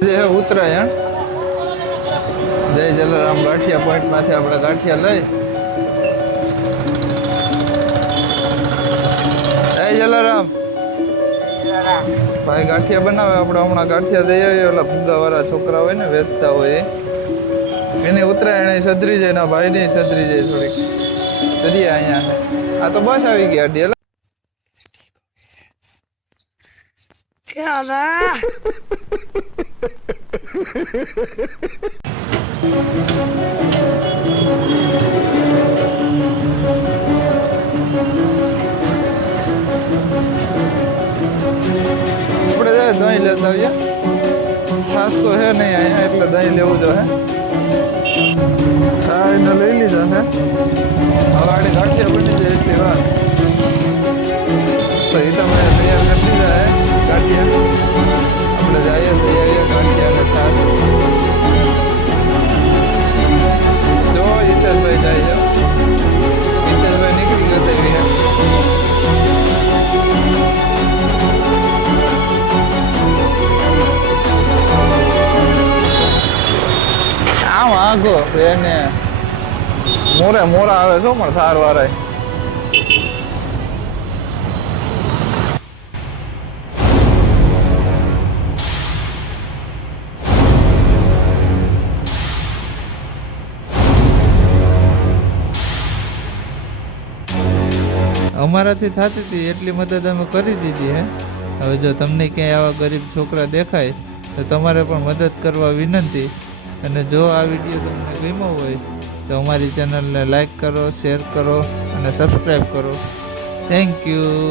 જે ઉત્તરાયણ જય જલારામ ગાંઠિયા પોઈન્ટ માંથી આપણે ગાંઠિયા લઈ જય જલારામ ભાઈ ગાંઠિયા બનાવે. આપણે હમણાં ગાંઠિયા દઈ આવીએ. ઓલા ફુગ્ગા વાળા છોકરા હોય ને વેચતા હોય એની ઉત્તરાયણ સદરી જાય ના ભાઈ ની સદરી જાય થોડીક સદરી અહીંયા. આ તો બસ આવી ગયા અડી. આપણે દહીં લેતા આવીએ. છાસ તો હે નહીં અહીંયા એટલે દહીં લેવું જો હે. હા એને લઈ લીધા હે. હવે આડી ગાંઠિયા બની જાય એટલી વાર તો એ તમે તૈયાર કરી દીધા હે ગાંઠિયા. આપણે જઈએ જઈ આવીએ ગાંઠિયા અને છાસ. જો હિતેશભાઈ જાય છે. હિતેશભાઈ નીકળી ગયો તેવી હે. આમ આખો એને મોરા આવે છો પણ થાર વાળા અમારાથી થતી હતી એટલી મદદ અમે કરી દીધી હે. હવે જો તમને ક્યાંય આવા ગરીબ છોકરા દેખાય તો તમારે પણ મદદ કરવા વિનંતી. અને જો આ વિડીયો તમને ગમ્યો હોય તો અમારી ચેનલને લાઈક કરો, શેર કરો અને સબસ્ક્રાઈબ કરો. Thank you.